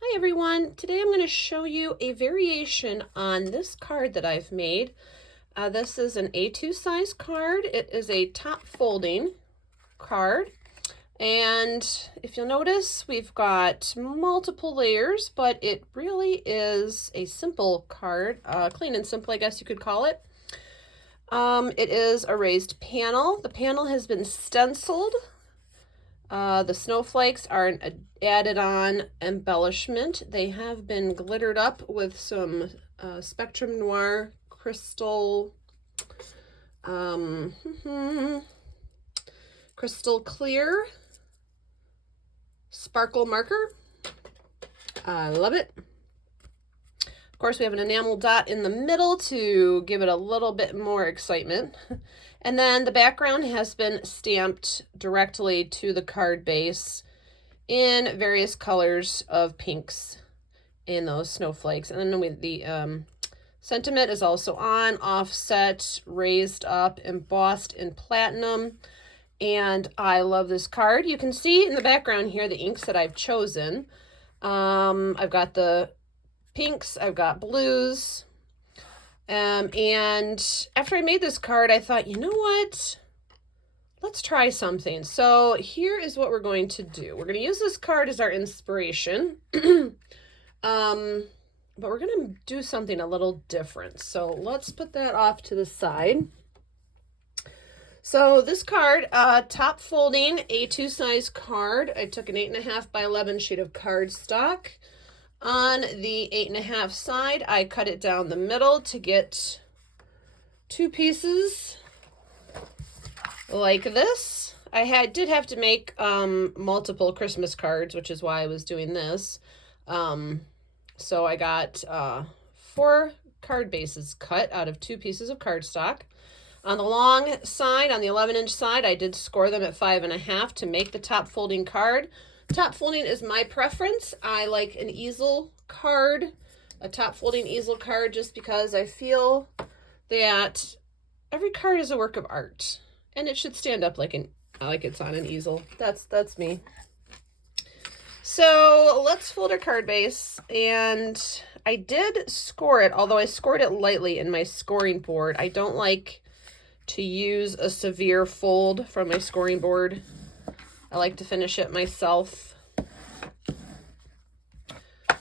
Hi everyone, today I'm going to show you a variation on this card that I've made. This is an A2 size card. It is a top folding card, and if you'll notice, we've got multiple layers, but it really is a simple card, clean and simple, I guess you could call it. It is a raised panel. The panel has been stenciled. The snowflakes are an added on embellishment. They have been glittered up with some Spectrum Noir crystal, crystal clear sparkle marker. I love it. Of course, we have an enamel dot in the middle to give it a little bit more excitement. And then the background has been stamped directly to the card base in various colors of pinks in those snowflakes. And then the sentiment is also on, offset, raised up, embossed in platinum. And I love this card. You can see in the background here the inks that I've chosen. I've got the pinks, I've got blues. And after I made this card, I thought, you know what? Let's try something. So here is what we're going to do. We're going to use this card as our inspiration. But we're going to do something a little different. So let's put that off to the side. So this card, top folding A2 size card. I took an 8.5 by 11 sheet of cardstock. On the 8.5 side, I cut it down the middle to get two pieces like this. I did have to make multiple Christmas cards, which is why I was doing this. So I got 4 card bases cut out of 2 pieces of cardstock. On the long side, on the 11-inch side, I did score them at 5.5 to make the top folding card. Top folding is my preference. I like an easel card, a top folding easel card, just because I feel that every card is a work of art and it should stand up like it's on an easel. That's me. So let's fold our card base, and I did score it, although I scored it lightly in my scoring board. I don't like to use a severe fold from my scoring board. I like to finish it myself.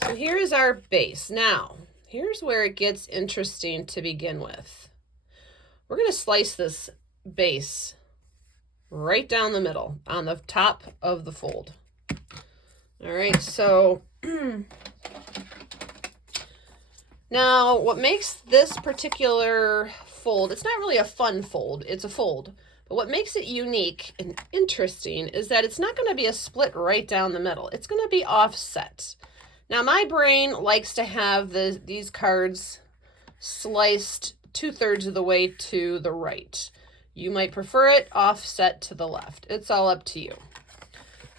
So here is our base. Now, here's where it gets interesting to begin with. We're going to slice this base right down the middle on the top of the fold. All right, so now what makes this particular fold, it's not really a fun fold, it's a fold. But what makes it unique and interesting is that it's not going to be a split right down the middle. It's going to be offset. Now, my brain likes to have these cards sliced 2/3 of the way to the right. You might prefer it offset to the left. It's all up to you.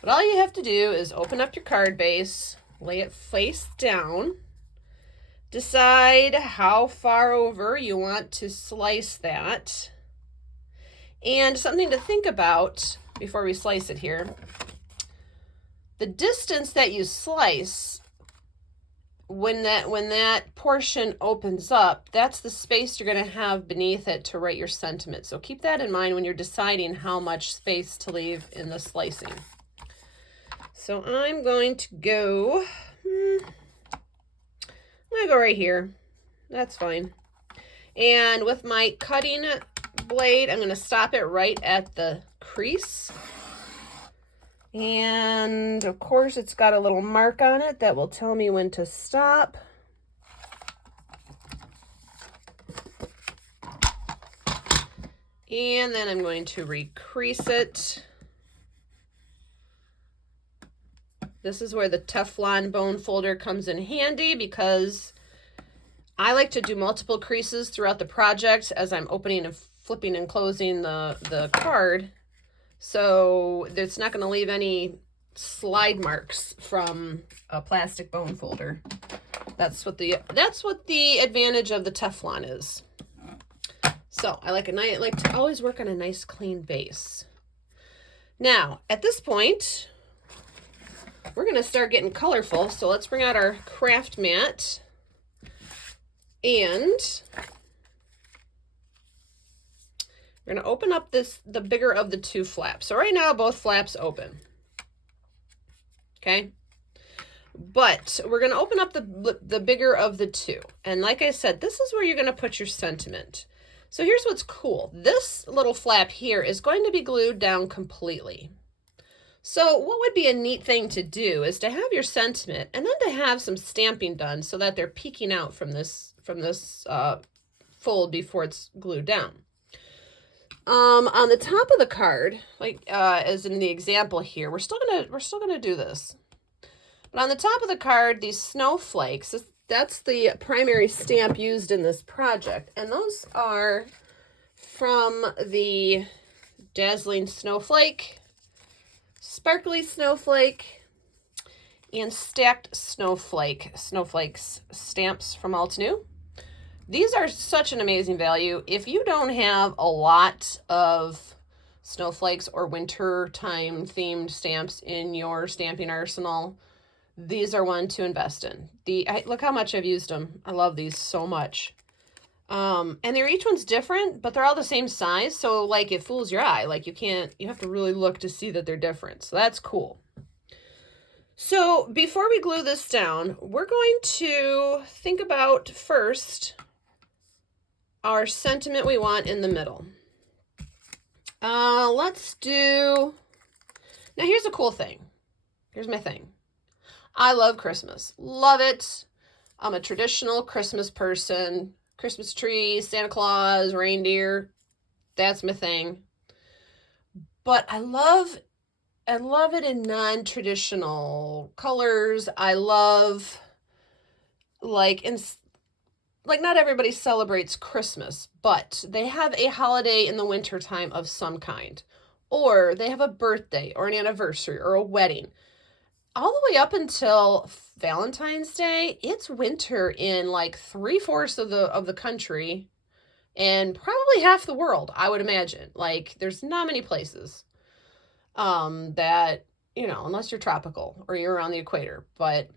But all you have to do is open up your card base, lay it face down, decide how far over you want to slice that. And something to think about before we slice it here, the distance that you slice, when that portion opens up, that's the space you're going to have beneath it to write your sentiment. So keep that in mind when you're deciding how much space to leave in the slicing. So I'm going to go, right here. That's fine. And with my cutting blade, I'm going to stop it right at the crease. And of course, it's got a little mark on it that will tell me when to stop. And then I'm going to recrease it. This is where the Teflon bone folder comes in handy, because I like to do multiple creases throughout the project as I'm opening and flipping and closing the card. So it's not going to leave any slide marks from a plastic bone folder. That's what the advantage of the Teflon is. So I like to always work on a nice clean base. Now, at this point, we're going to start getting colorful. So let's bring out our craft mat. And we're going to open up the bigger of the two flaps. So right now, both flaps open. Okay. But we're going to open up the bigger of the two. And like I said, this is where you're going to put your sentiment. So here's what's cool. This little flap here is going to be glued down completely. So what would be a neat thing to do is to have your sentiment and then to have some stamping done so that they're peeking out from this fold before it's glued down. On the top of the card, like as in the example here, we're still gonna do this. But on the top of the card, these snowflakes, that's the primary stamp used in this project. And those are from the Dazzling Snowflake, Sparkly Snowflake, and Stacked Snowflakes stamps from Altenew. These are such an amazing value. If you don't have a lot of snowflakes or winter time themed stamps in your stamping arsenal, these are one to invest in. Look how much I've used them. I love these so much. And each one's different, but they're all the same size. So like it fools your eye. Like you have to really look to see that they're different. So that's cool. So before we glue this down, we're going to think about first our sentiment we want in the middle. Let's do, now here's a cool thing. Here's my thing. I love Christmas. Love it. I'm a traditional Christmas person. Christmas tree, Santa Claus, reindeer. That's my thing. But I love it in non-traditional colors. I love, like not everybody celebrates Christmas, but they have a holiday in the wintertime of some kind. Or they have a birthday or an anniversary or a wedding. All the way up until Valentine's Day, it's winter in like 3/4 of the country and probably half the world, I would imagine. Like there's not many places that, unless you're tropical or you're around the equator. But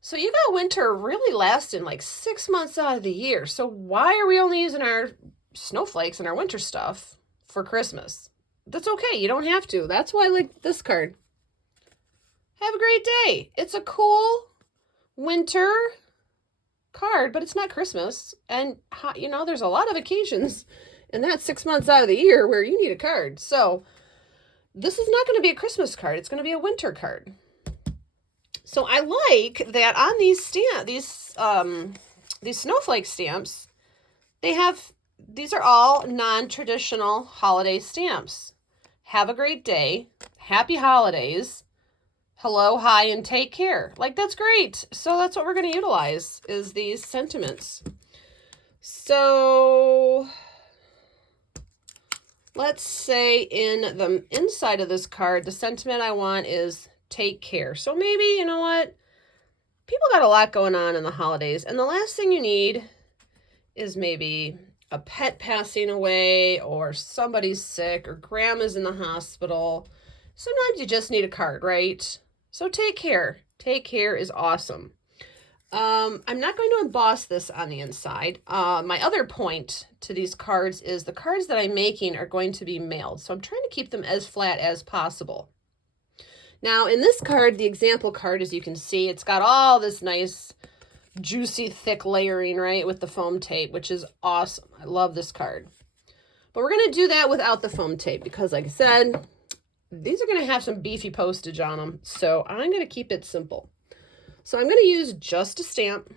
so you got winter really lasting like 6 months out of the year. So why are we only using our snowflakes and our winter stuff for Christmas? That's okay. You don't have to. That's why I like this card. Have a great day. It's a cool winter card, but it's not Christmas. And, there's a lot of occasions in that 6 months out of the year where you need a card. So this is not going to be a Christmas card. It's going to be a winter card. So I like that on these snowflake stamps, these are all non-traditional holiday stamps. Have a great day. Happy holidays. Hello, hi, and take care. Like, that's great. So that's what we're going to utilize is these sentiments. So let's say in the inside of this card, the sentiment I want is take care. So maybe, you know what? People got a lot going on in the holidays, and the last thing you need is maybe a pet passing away or somebody's sick or grandma's in the hospital. Sometimes you just need a card, right? So take care. Take care is awesome. I'm not going to emboss this on the inside. My other point to these cards is the cards that I'm making are going to be mailed. So I'm trying to keep them as flat as possible. Now in this card, the example card, as you can see, it's got all this nice juicy thick layering, right, with the foam tape, which is awesome. I love this card. But we're going to do that without the foam tape because, like I said, these are going to have some beefy postage on them. So I'm going to keep it simple. So I'm going to use just a stamp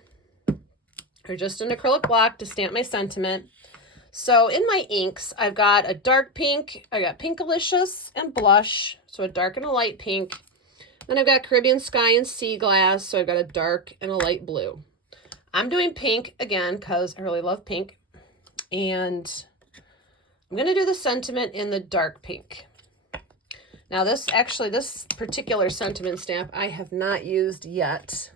or just an acrylic block to stamp my sentiment. So in my inks, I've got a dark pink, I got Pinkalicious and Blush, so a dark and a light pink. Then I've got Caribbean Sky and Sea Glass, so I've got a dark and a light blue. I'm doing pink again because I really love pink. And I'm going to do the sentiment in the dark pink. Now this particular sentiment stamp I have not used yet.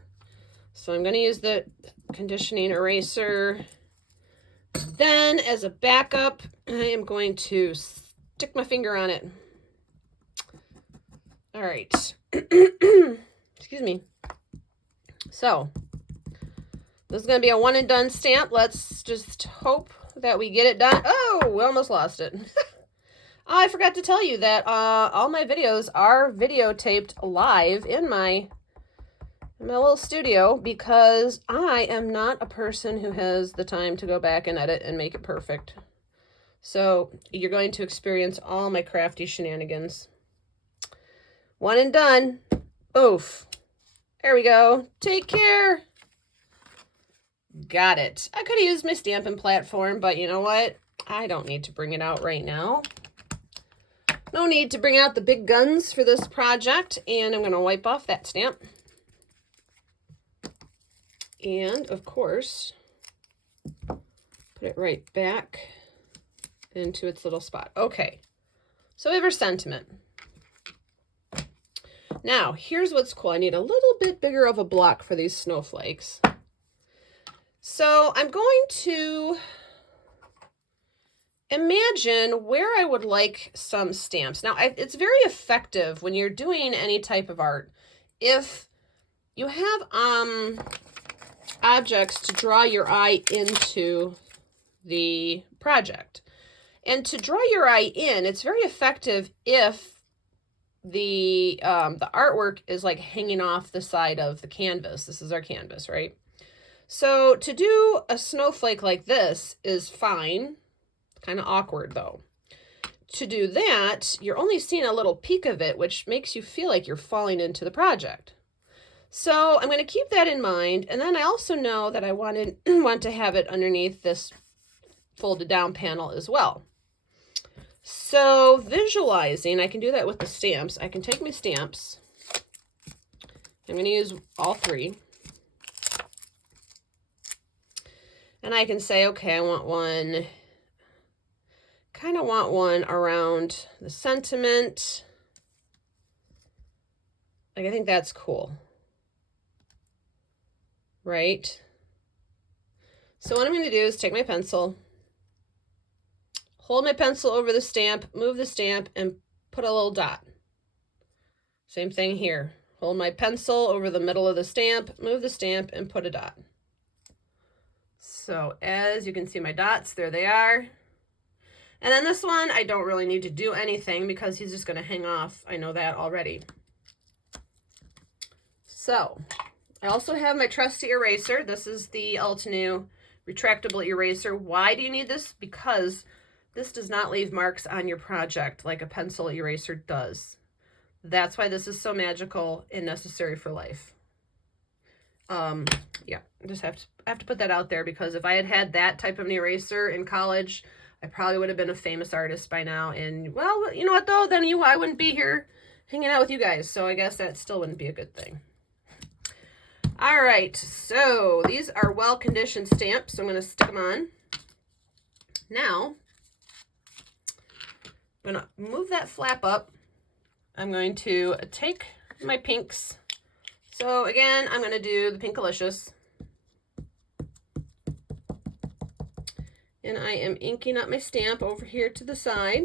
So I'm going to use the conditioning eraser. Then as a backup, I am going to stick my finger on it. All right. Excuse me. So this is going to be a one and done stamp. Let's just hope that we get it done. Oh, we almost lost it. I forgot to tell you that all my videos are videotaped live in my little studio because I am not a person who has the time to go back and edit and make it perfect. So you're going to experience all my crafty shenanigans. One and done. Oof. There we go. Take care. Got it. I could have used my Stampin' platform, but you know what? I don't need to bring it out right now. No need to bring out the big guns for this project. And I'm going to wipe off that stamp. And, of course, put it right back into its little spot. Okay. So we have our sentiment. Now, here's what's cool. I need a little bit bigger of a block for these snowflakes. So I'm going to imagine where I would like some stamps. Now, it's very effective when you're doing any type of art if you have objects to draw your eye into the project. And to draw your eye in, it's very effective if the artwork is like hanging off the side of the canvas. This is our canvas, right? So to do a snowflake like this is fine. Kind of awkward though. To do that, you're only seeing a little peek of it, which makes you feel like you're falling into the project. So I'm going to keep that in mind. And then I also know that I want to have it underneath this folded down panel as well. So visualizing, I can do that with the stamps. I can take my stamps. I'm going to use all three. And I can say, okay, I want one, kind of want one around the sentiment. Like, I think that's cool. Right? So what I'm going to do is take my pencil, hold my pencil over the stamp, move the stamp, and put a little dot. Same thing here. Hold my pencil over the middle of the stamp, move the stamp, and put a dot. So as you can see my dots, there they are. And then this one, I don't really need to do anything because he's just going to hang off. I know that already. So I also have my trusty eraser. This is the Altenew retractable eraser. Why do you need this? Because this does not leave marks on your project like a pencil eraser does. That's why this is so magical and necessary for life. Yeah, I just have to put that out there because if I had had that type of an eraser in college, I probably would have been a famous artist by now. And well, you know what though? Then I wouldn't be here hanging out with you guys. So I guess that still wouldn't be a good thing. All right, so these are well-conditioned stamps. So I'm going to stick them on. Now, I'm going to move that flap up. I'm going to take my pinks. So again, I'm going to do the Pinkalicious. And I am inking up my stamp over here to the side.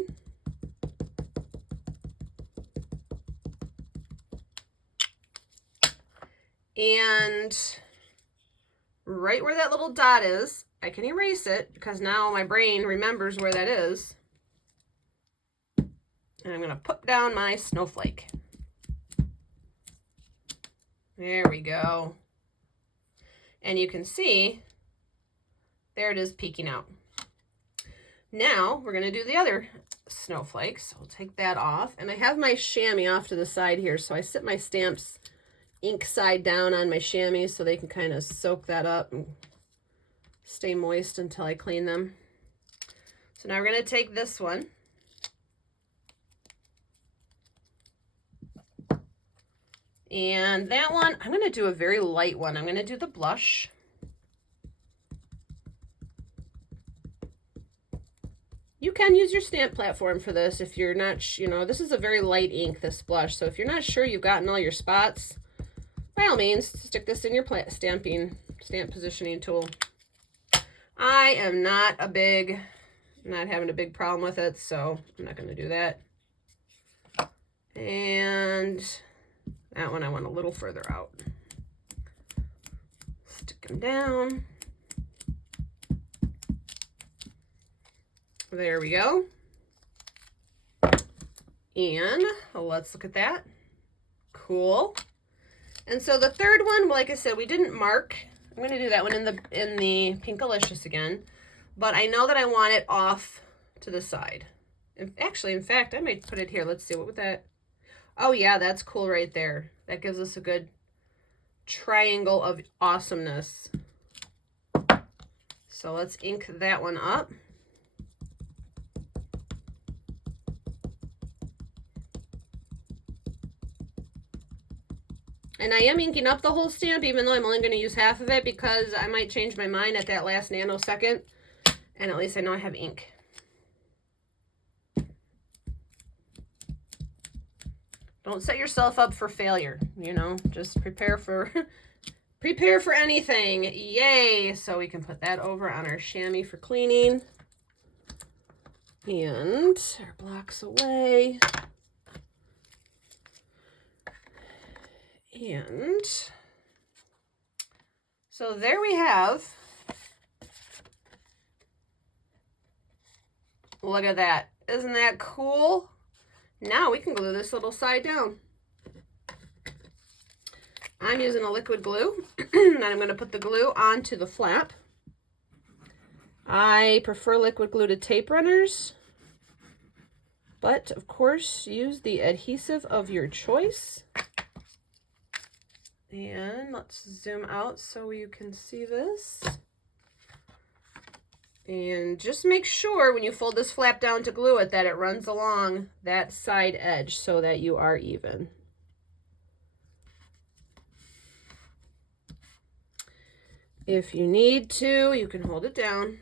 And right where that little dot is, I can erase it because now my brain remembers where that is. And I'm going to put down my snowflake. There we go. And you can see, there it is peeking out. Now we're going to do the other snowflakes. So we'll take that off. And I have my chamois off to the side here. So I sit my stamps ink side down on my chamois so they can kind of soak that up and stay moist until I clean them. So now we're going to take this one. And that one, I'm going to do a very light one. I'm going to do the blush. You can use your stamp platform for this if you're not, you know, this is a very light ink, this blush. So if you're not sure you've gotten all your spots, by all means, stick this in your stamp positioning tool. I am not having a big problem with it, so I'm not going to do that. And That one I want a little further out. Stick them down. There we go. And let's look at that. Cool. And so the third one, like I said, we didn't mark. I'm going to do that one in the Pinkalicious again. But I know that I want it off to the side. Actually, in fact, I might put it here. Let's see, what would that... Oh, yeah, that's cool right there. That gives us a good triangle of awesomeness. So let's ink that one up. And I am inking up the whole stamp, even though I'm only going to use half of it, because I might change my mind at that last nanosecond. And at least I know I have ink. Don't set yourself up for failure, you know, just prepare for anything. Yay! So we can put that over on our chamois for cleaning. And our blocks away. And so there we have, look at that. Isn't that cool? Now we can glue this little side down. I'm using a liquid glue, and I'm going to put the glue onto the flap. I prefer liquid glue to tape runners, but of course use the adhesive of your choice. And let's zoom out so you can see this. And just make sure when you fold this flap down to glue it that it runs along that side edge so that you are even. If you need to, you can hold it down.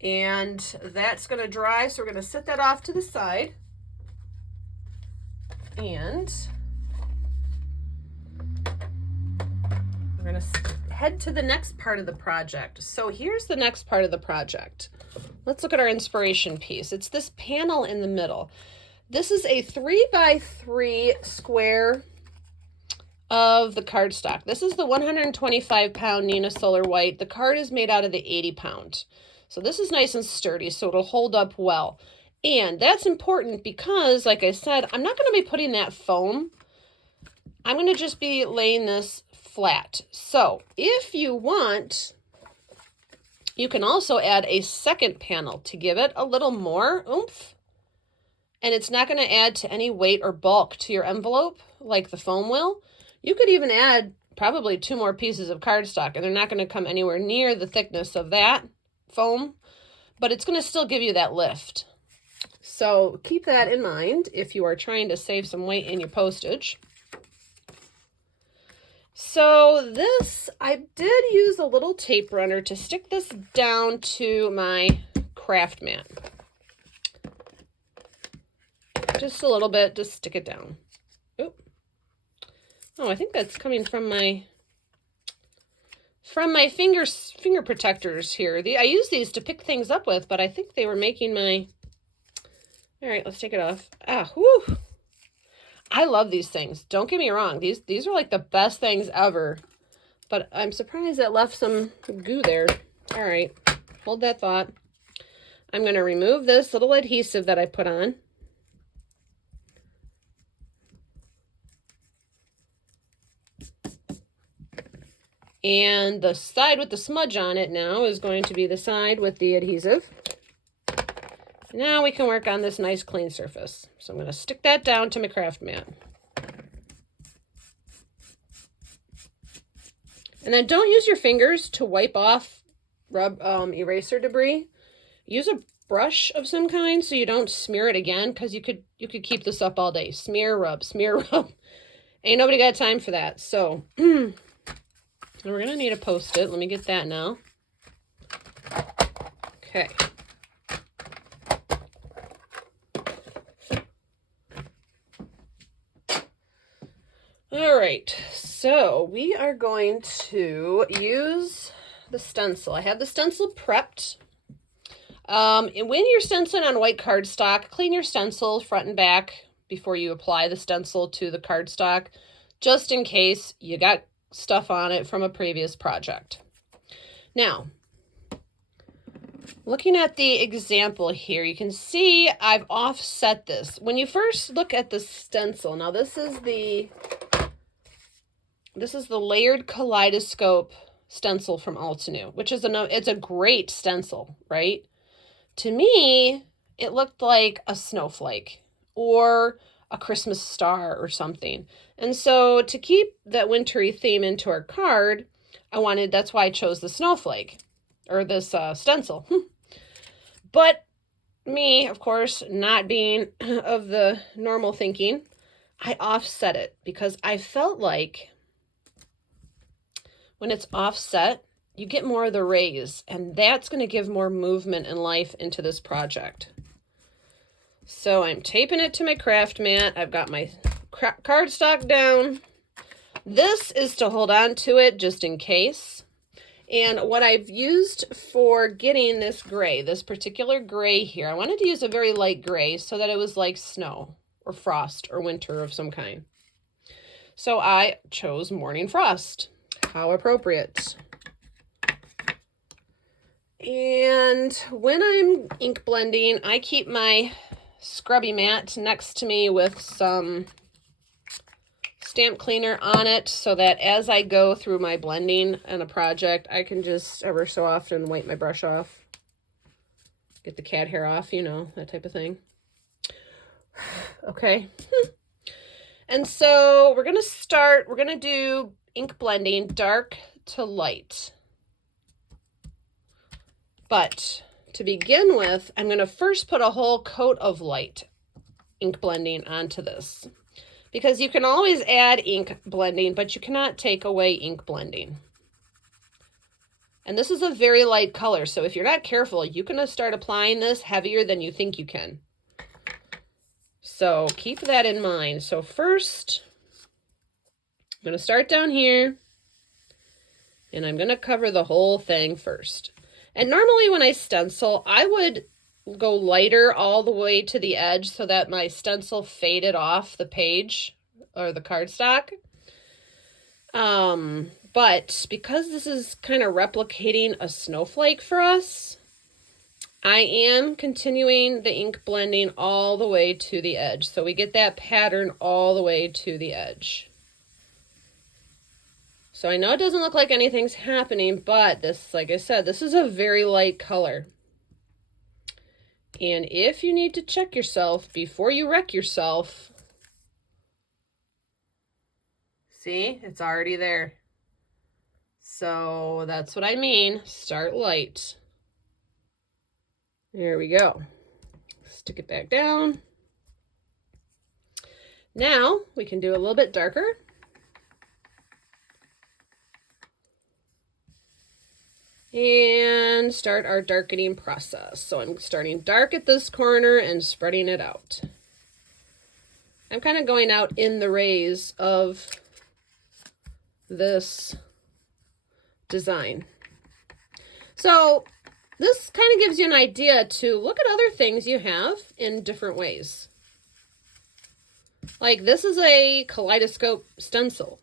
And that's going to dry, so we're going to set that off to the side. And we're going to head to the next part of the project. So here's the next part of the project. Let's look at our inspiration piece. It's this panel in the middle. This is a 3x3 square of the cardstock. This is the 125-pound Neenah Solar White. The card is made out of the 80-pound. So this is nice and sturdy, so it'll hold up well. And that's important because, like I said, I'm not going to be putting that foam. I'm going to just be laying this flat. So if you want, you can also add a second panel to give it a little more oomph. And it's not going to add to any weight or bulk to your envelope like the foam will. You could even add probably 2 more pieces of cardstock, and they're not going to come anywhere near the thickness of that foam, but it's going to still give you that lift. So keep that in mind if you are trying to save some weight in your postage. So this, I did use a little tape runner to stick this down to my craft mat. Just a little bit, just stick it down. Oh, I think that's coming from my finger protectors here. I use these to pick things up with, but I think they were making my... All right, let's take it off. Ah, whoo! I love these things. Don't get me wrong. These are like the best things ever. But I'm surprised it left some goo there. All right, hold that thought. I'm going to remove this little adhesive that I put on. And the side with the smudge on it now is going to be the side with the adhesive. Now we can work on this nice clean surface. So I'm going to stick that down to my craft mat. And then don't use your fingers to wipe off eraser debris. Use a brush of some kind so you don't smear it again, because you could keep this up all day. Smear, rub, smear, rub. Ain't nobody got time for that. So... And we're going to need a Post-it. Let me get that now. Okay. All right. So we are going to use the stencil. I have the stencil prepped. And when you're stenciling on white cardstock, clean your stencil front and back before you apply the stencil to the cardstock, just in case you got stuff on it from a previous project. Now, looking at the example here, you can see I've offset this. When you first look at the stencil, now this is the Layered Kaleidoscope stencil from Altenew, which is it's a great stencil, right? To me, it looked like a snowflake or a Christmas star or something. And so to keep that wintry theme into our card, that's why I chose the snowflake or this stencil. But me, of course, not being of the normal thinking, I offset it because I felt like when it's offset, you get more of the rays, and that's going to give more movement and life into this project. So I'm taping it to my craft mat. I've got my cardstock down. This is to hold on to it just in case. And what I've used for getting this gray, this particular gray here, I wanted to use a very light gray so that it was like snow or frost or winter of some kind. So I chose Morning Frost. How appropriate. And when I'm ink blending, I keep my scrubby mat next to me with some stamp cleaner on it so that as I go through my blending in a project, I can just ever so often wipe my brush off, get the cat hair off, you know, that type of thing. Okay. And so we're going to do ink blending dark to light. But to begin with, I'm going to first put a whole coat of light ink blending onto this. Because you can always add ink blending, but you cannot take away ink blending. And this is a very light color, so if you're not careful, you can start applying this heavier than you think you can. So keep that in mind. So first, I'm going to start down here, and I'm going to cover the whole thing first. And normally when I stencil, I would go lighter all the way to the edge so that my stencil faded off the page or the cardstock. But because this is kind of replicating a snowflake for us, I am continuing the ink blending all the way to the edge. So we get that pattern all the way to the edge. So I know it doesn't look like anything's happening, but this, like I said, this is a very light color. And if you need to check yourself before you wreck yourself, see, it's already there. So that's what I mean. Start light. There we go. Stick it back down. Now we can do a little bit darker. And start our darkening process. So I'm starting dark at this corner and spreading it out. I'm kind of going out in the rays of this design. So this kind of gives you an idea to look at other things you have in different ways. Like this is a kaleidoscope stencil,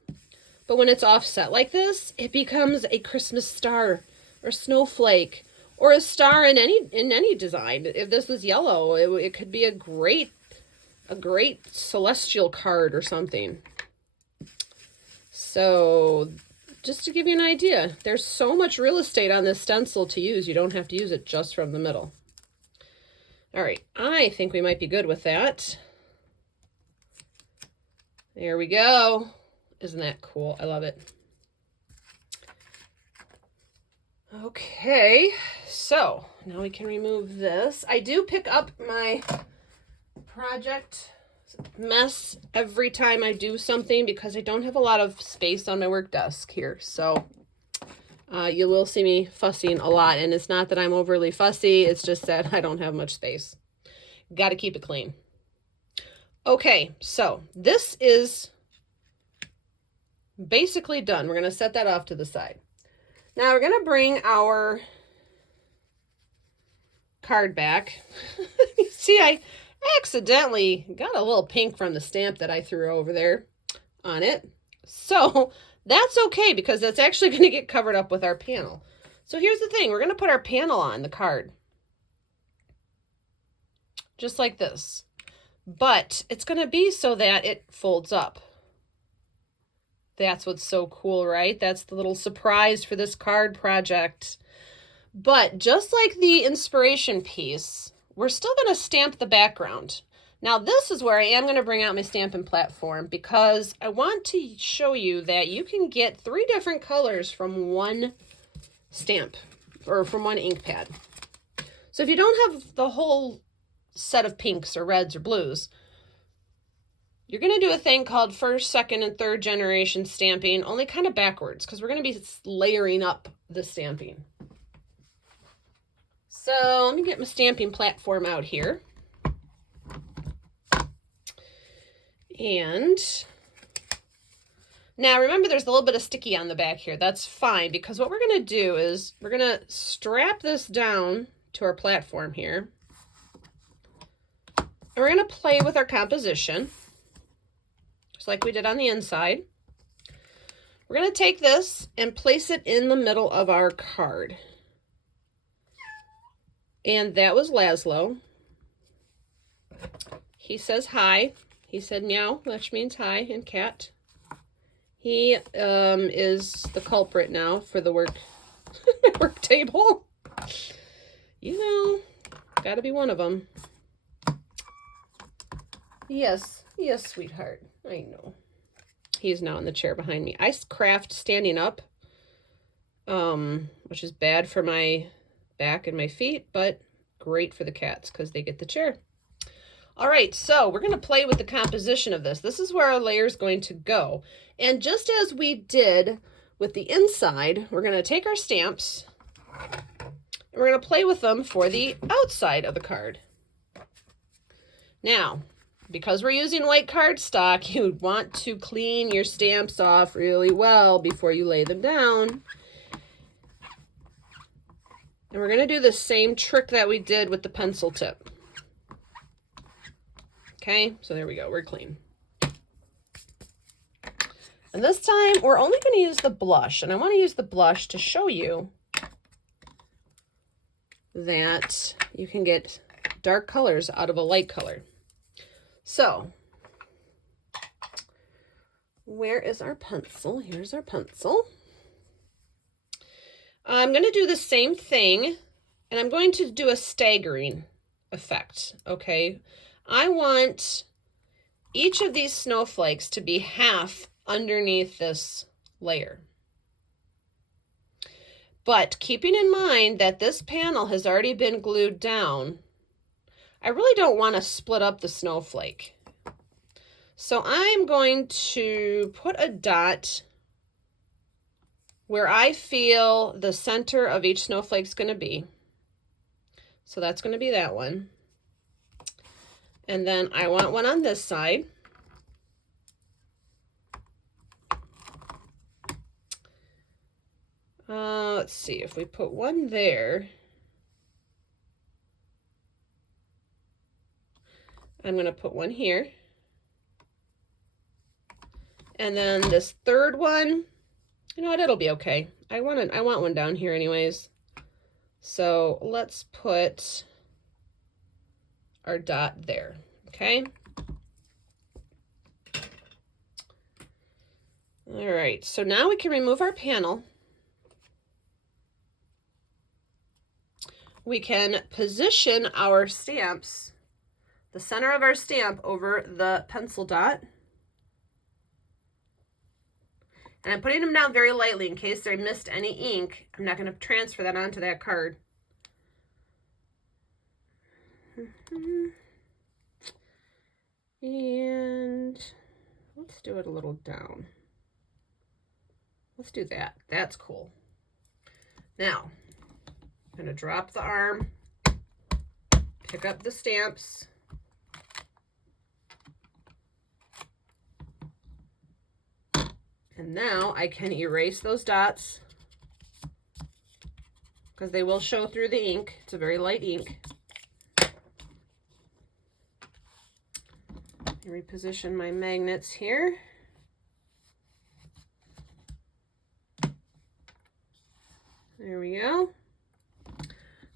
but when it's offset like this, it becomes a Christmas star or snowflake or a star in any design. If this was yellow, it could be a great celestial card or something. So just to give you an idea, there's so much real estate on this stencil to use. You don't have to use it just from the middle. All right, I think we might be good with that. There we go. Isn't that cool? I love it. Okay, so now we can remove this. I do pick up my project mess every time I do something because I don't have a lot of space on my work desk here. So you will see me fussing a lot, and it's not that I'm overly fussy. It's just that I don't have much space. Got to keep it clean. Okay, so this is basically done. We're going to set that off to the side. Now we're going to bring our card back. See, I I accidentally got a little pink from the stamp that I threw over there on it. So that's okay because that's actually going to get covered up with our panel. So here's the thing. We're going to put our panel on the card. Just like this. But it's going to be so that it folds up. That's what's so cool, right? That's the little surprise for this card project. But just like the inspiration piece, we're still going to stamp the background. Now this is where I am going to bring out my Stampin' Platform because I want to show you that you can get 3 different colors from one stamp or from one ink pad. So if you don't have the whole set of pinks or reds or blues, you're going to do a thing called first, second, and third generation stamping, only kind of backwards because we're going to be layering up the stamping. So let me get my Stampin' Platform out here. And now remember there's a little bit of sticky on the back here. That's fine because what we're going to do is we're going to strap this down to our platform here. And we're going to play with our composition, just like we did on the inside. We're going to take this and place it in the middle of our card. And that was Laszlo. He says hi. He said meow, which means hi in cat. He is the culprit now for the work table. You know, gotta be one of them. Yes, yes, sweetheart. I know. He's now in the chair behind me. I craft standing up, which is bad for my back and my feet, but great for the cats because they get the chair. All right, so we're going to play with the composition of this. This is where our layer is going to go. And just as we did with the inside, we're going to take our stamps and we're going to play with them for the outside of the card. Now, because we're using white cardstock, you would want to clean your stamps off really well before you lay them down. And we're going to do the same trick that we did with the pencil tip. Okay, so there we go, we're clean. And this time, we're only going to use the blush. And I want to use the blush to show you that you can get dark colors out of a light color. So, where is our pencil? Here's our pencil. I'm going to do the same thing, and I'm going to do a staggering effect, okay? I want each of these snowflakes to be half underneath this layer. But keeping in mind that this panel has already been glued down, I really don't want to split up the snowflake. So I'm going to put a dot where I feel the center of each snowflake is going to be. So that's going to be that one. And then I want one on this side. Let's see, if we put one there, I'm going to put one here. And then this third one, you know what, it'll be okay. I want one down here anyways. So let's put our dot there, okay? All right, so now we can remove our panel. We can position our stamps, the center of our stamp over the pencil dot. And I'm putting them down very lightly in case I missed any ink. I'm not going to transfer that onto that card. And let's do it a little down. Let's do that. That's cool. Now, I'm going to drop the arm, pick up the stamps, and now I can erase those dots because they will show through the ink. It's a very light ink. reposition my magnets here. There we go.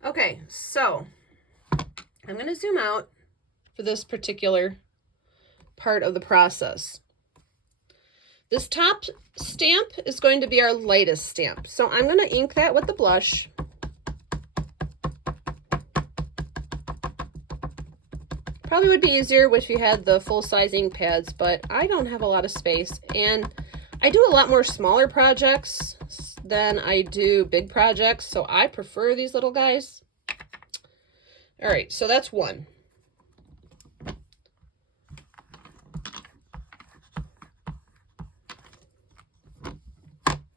Okay, so I'm going to zoom out for this particular part of the process. This top stamp is going to be our lightest stamp. So I'm going to ink that with the blush. Probably would be easier if you had the full-size ink pads, but I don't have a lot of space. And I do a lot more smaller projects than I do big projects, so I prefer these little guys. All right, so that's one.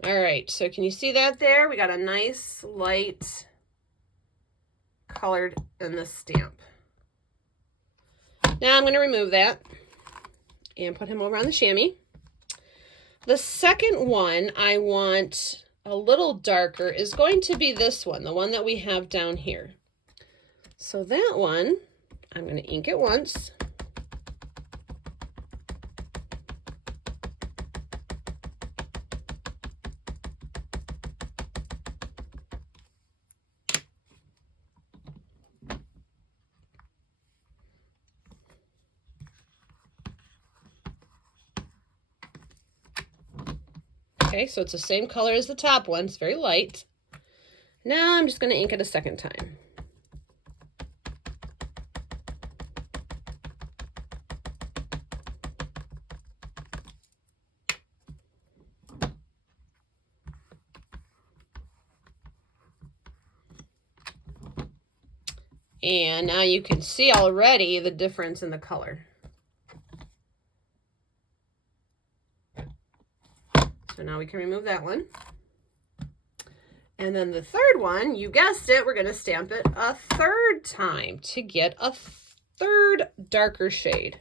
All right, so can you see that there? We got a nice light colored in the stamp. Now I'm going to remove that and put him over on the chamois. The second one I want a little darker is going to be this one, the one that we have down here. So that one, I'm going to ink it once. Okay, so it's the same color as the top one. It's very light. Now I'm just going to ink it a second time. And now you can see already the difference in the color. So now we can remove that one. And then the third one, you guessed it, we're going to stamp it a third time to get a third darker shade.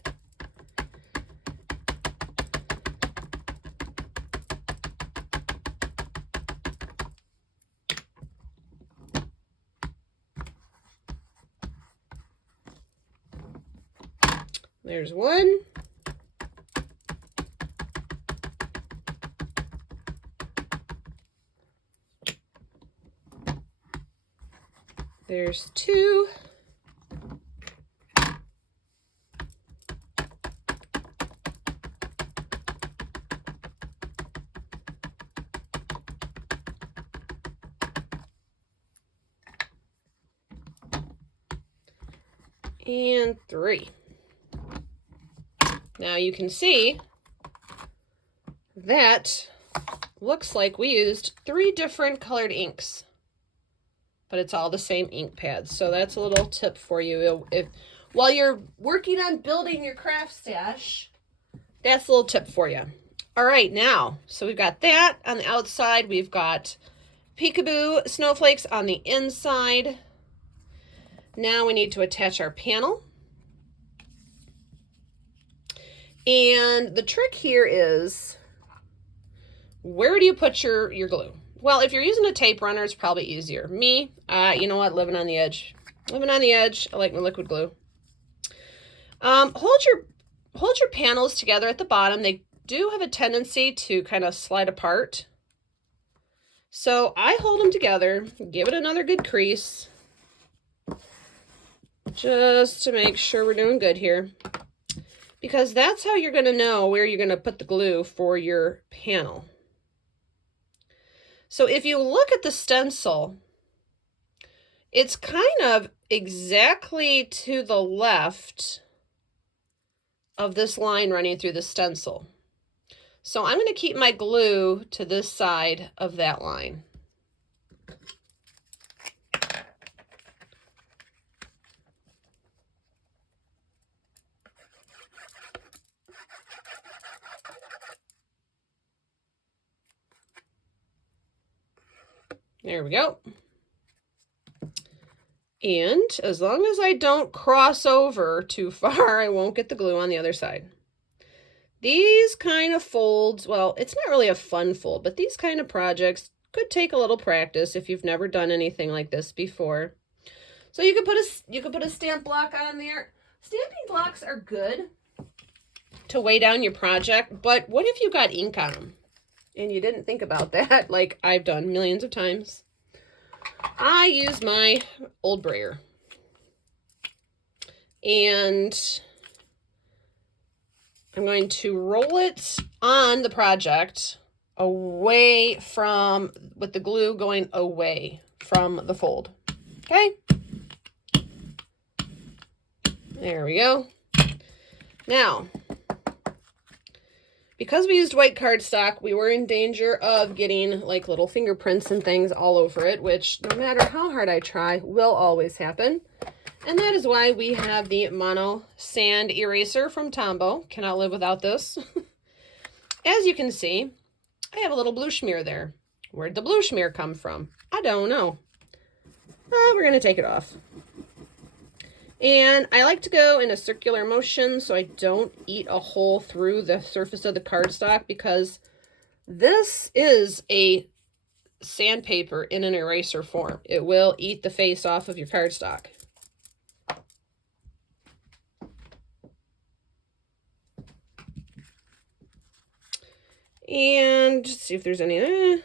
There's one. There's two. And three. Now you can see that looks like we used 3 different colored inks, but it's all the same ink pads. So that's a little tip for you. If while you're working on building your craft stash, that's a little tip for you. All right, now, so we've got that on the outside. We've got peekaboo snowflakes on the inside. Now we need to attach our panel. And the trick here is, where do you put your glue? Well, if you're using a tape runner, it's probably easier. Me, you know what, living on the edge. Living on the edge, I like my liquid glue. Hold your panels together at the bottom. They do have a tendency to kind of slide apart. So I hold them together, give it another good crease, just to make sure we're doing good here. Because that's how you're going to know where you're going to put the glue for your panel. So if you look at the stencil, it's kind of exactly to the left of this line running through the stencil. So I'm going to keep my glue to this side of that line. There we go. And as long as I don't cross over too far, I won't get the glue on the other side. These kind of folds, well, it's not really a fun fold, but these kind of projects could take a little practice if you've never done anything like this before. So you could put a stamp block on there. Stamping blocks are good. to weigh down your project, but what if you got ink on them and you didn't think about that like I've done millions of times? I use my old brayer, and I'm going to roll it on the project away from, with the glue going away from the fold. Okay. There we go. Now, because we used white cardstock, we were in danger of getting like little fingerprints and things all over it, which no matter how hard I try, will always happen. And that is why we have the Mono Sand Eraser from Tombow. Cannot live without this. As you can see, I have a little blue smear there. Where'd the blue smear come from? I don't know. We're going to take it off. And I like to go in a circular motion so I don't eat a hole through the surface of the cardstock, because this is a sandpaper in an eraser form. It will eat the face off of your cardstock. And just see if there's any.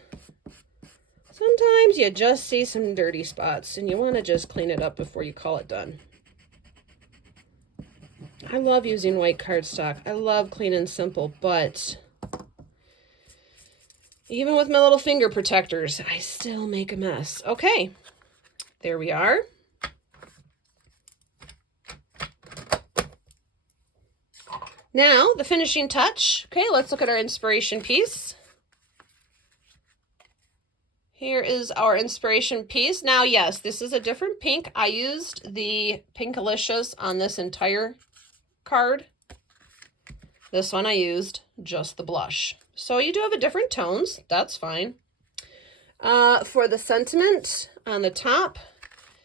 Sometimes you just see some dirty spots and you want to just clean it up before you call it done. I love using white cardstock. I love clean and simple, but even with my little finger protectors, I still make a mess. Okay, there we are. Now, the finishing touch. Okay, let's look at our inspiration piece. Here is our inspiration piece. Now, yes, this is a different pink. I used the Pinkalicious on this entire card. This one I used just the blush. So you do have a different tones. That's fine. For the sentiment on the top,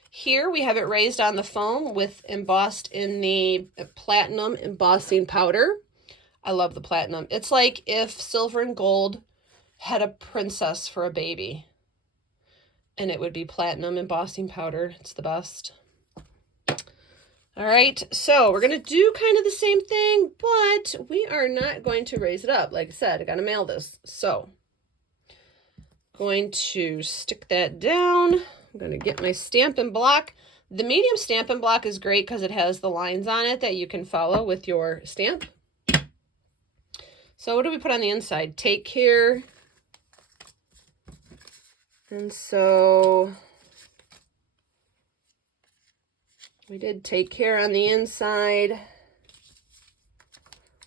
here we have it raised on the foam with embossed in the platinum embossing powder. I love the platinum. It's like if silver and gold had a princess for a baby, and it would be platinum embossing powder. It's the best. All right, so we're gonna do kind of the same thing, but we are not going to raise it up. Like I said, I gotta mail this. So going to stick that down. I'm going to get my Stampin' Block. The medium Stampin' Block is great because it has the lines on it that you can follow with your stamp. So what do we put on the inside? Take care. And so we did take care on the inside.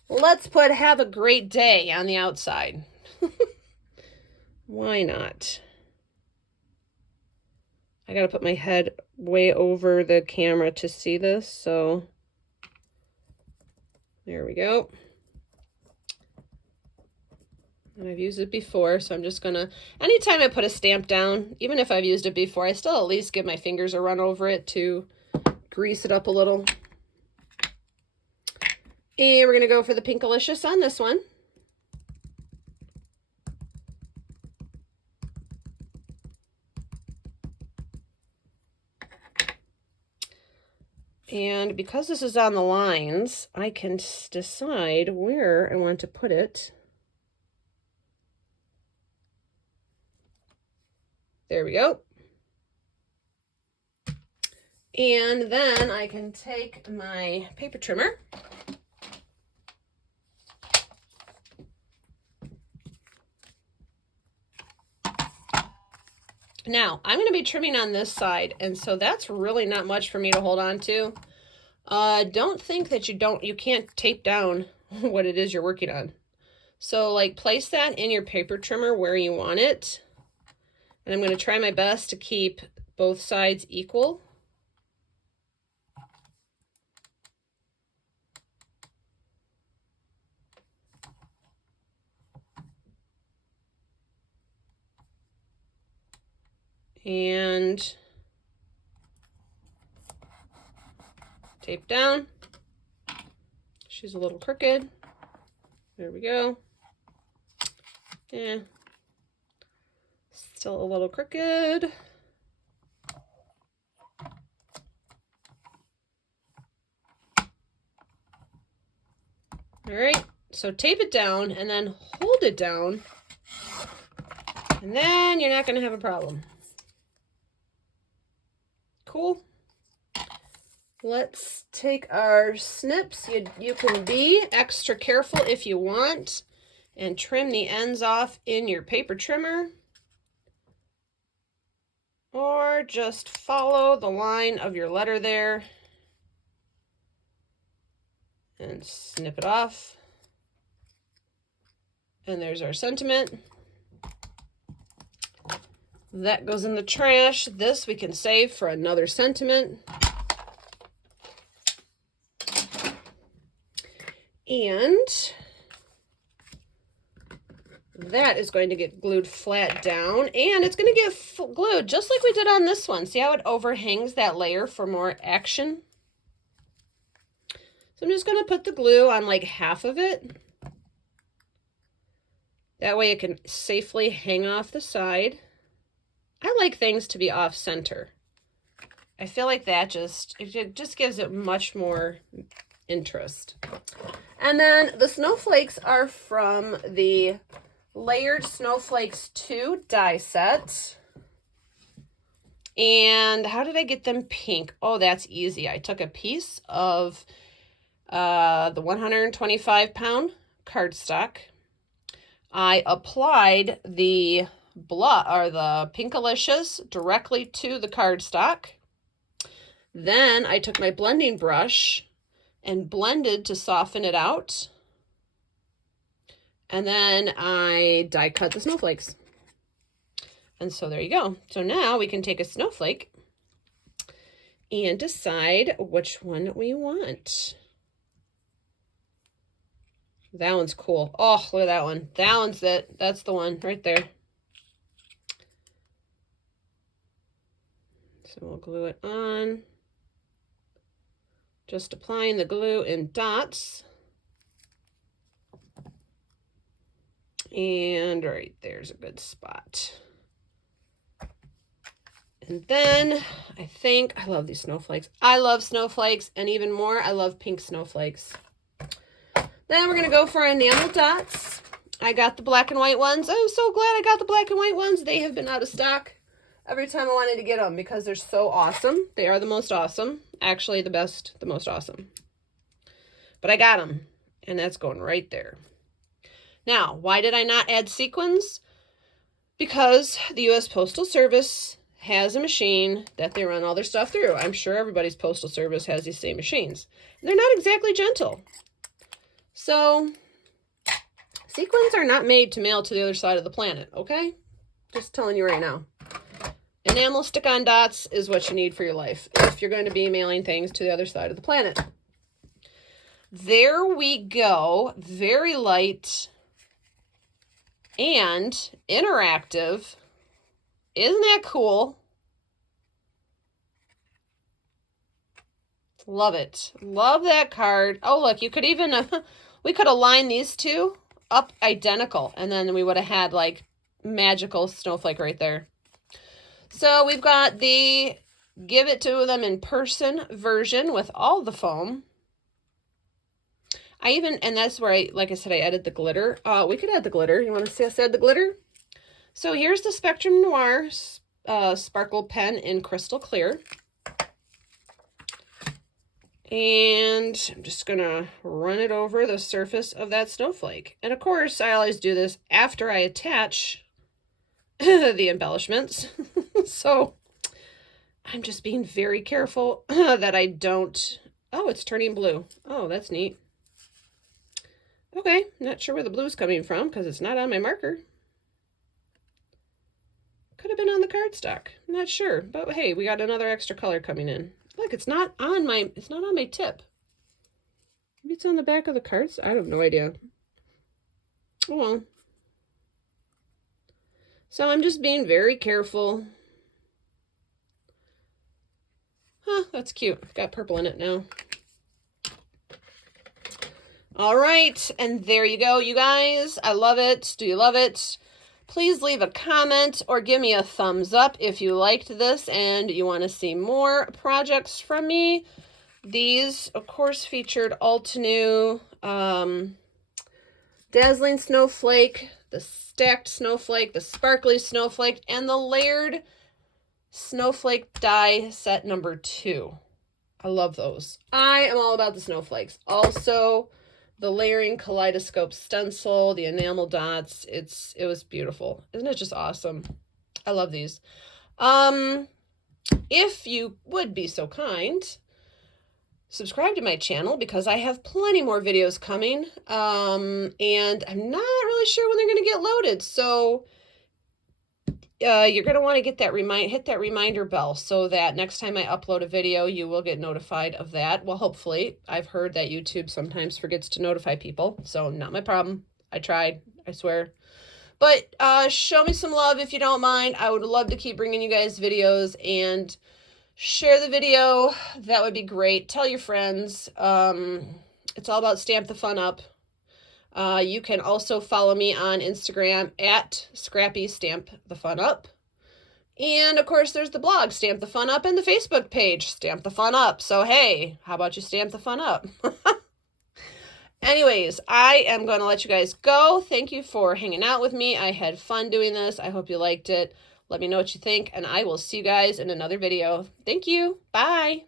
Let's put have a great day on the outside. Why not? I gotta put my head way over the camera to see this, so there we go. And I've used it before, so I'm just gonna, anytime I put a stamp down, even if I've used it before, I still at least give my fingers a run over it to grease it up a little. And we're gonna go for the Pinkalicious on this one. And because this is on the lines, I can decide where I want to put it. There we go. And then I can take my paper trimmer. Now, I'm going to be trimming on this side, and so that's really not much for me to hold on to. Don't think that you can't tape down what it is you're working on. So, like, place that in your paper trimmer where you want it. And I'm going to try my best to keep both sides equal. And tape down. She's a little crooked. There we go. Yeah. Still a little crooked. All right, so tape it down and then hold it down, and then you're not going to have a problem. Cool. Let's take our snips. You can be extra careful if you want and trim the ends off in your paper trimmer, or just follow the line of your letter there and snip it off. And there's our sentiment. That goes in the trash. This we can save for another sentiment. And that is going to get glued flat down, and it's going to get glued just like we did on this one. See how it overhangs that layer for more action? So I'm just going to put the glue on like half of it. That way it can safely hang off the side. I like things to be off center. I feel like that it just gives it much more interest. And then the snowflakes are from the Layered Snowflakes 2 die set. And how did I get them pink? Oh, that's easy. I took a piece of the 125-pound cardstock. I applied the Pinkalicious directly to the cardstock. Then I took my blending brush and blended to soften it out. And then I die cut the snowflakes. And so there you go. So now we can take a snowflake and decide which one we want. That one's cool. Oh, look at that one. That one's it. That's the one right there. So we'll glue it on. Just applying the glue in dots. And right there's a good spot. And then I love these snowflakes. I love snowflakes, and even more, I love pink snowflakes. Then we're going to go for our enamel dots. I got the black and white ones. I'm so glad I got the black and white ones. They have been out of stock every time I wanted to get them because they're so awesome. They are the most awesome. Actually, the best, the most awesome. But I got them, and that's going right there. Now, why did I not add sequins? Because the U.S. Postal Service has a machine that they run all their stuff through. I'm sure everybody's postal service has these same machines. They're not exactly gentle. So, sequins are not made to mail to the other side of the planet, okay? Just telling you right now. Enamel stick-on dots is what you need for your life if you're going to be mailing things to the other side of the planet. There we go. Very light and interactive. Isn't that cool? Love it. Love that card. Oh, look, you could even, we could align these two up identical, and then we would have had like magical snowflake right there. So we've got the give it to them in person version with all the foam. And that's where like I said, I added the glitter. We could add the glitter. You want to see us add the glitter? So here's the Spectrum Noir sparkle pen in crystal clear. And I'm just going to run it over the surface of that snowflake. And of course, I always do this after I attach the embellishments. So I'm just being very careful that I don't... Oh, it's turning blue. Oh, that's neat. Okay, not sure where the blue's coming from because it's not on my marker. Could have been on the cardstock. I'm not sure, but hey, we got another extra color coming in. Look, it's not on my tip. Maybe it's on the back of the cards. I have no idea. Oh well. So I'm just being very careful. Huh, that's cute. Got purple in it now. All right, and there you go, you guys. I love it. Do you love it? Please leave a comment or give me a thumbs up if you liked this and you want to see more projects from me. These, of course, featured Altenew Dazzling Snowflake, the Stacked Snowflake, the Sparkly Snowflake, and the Layered Snowflake die set number 2. I love those. I am all about the snowflakes. Also, the layering kaleidoscope stencil, the enamel dots. It was beautiful. Isn't it just awesome? I love these. If you would be so kind, subscribe to my channel because I have plenty more videos coming. And I'm not really sure when they're going to get loaded. So you're going to want to get that hit that reminder bell so that next time I upload a video, you will get notified of that. Well, hopefully. I've heard that YouTube sometimes forgets to notify people, so not my problem. I tried, I swear. But show me some love if you don't mind. I would love to keep bringing you guys videos, and share the video. That would be great. Tell your friends. It's all about Stamp the Fun Up. You can also follow me on Instagram at Scrappy Stamp the Fun Up. And of course, there's the blog, Stamp the Fun Up, and the Facebook page, Stamp the Fun Up. So, hey, how about you stamp the fun up? Anyways, I am going to let you guys go. Thank you for hanging out with me. I had fun doing this. I hope you liked it. Let me know what you think, and I will see you guys in another video. Thank you. Bye.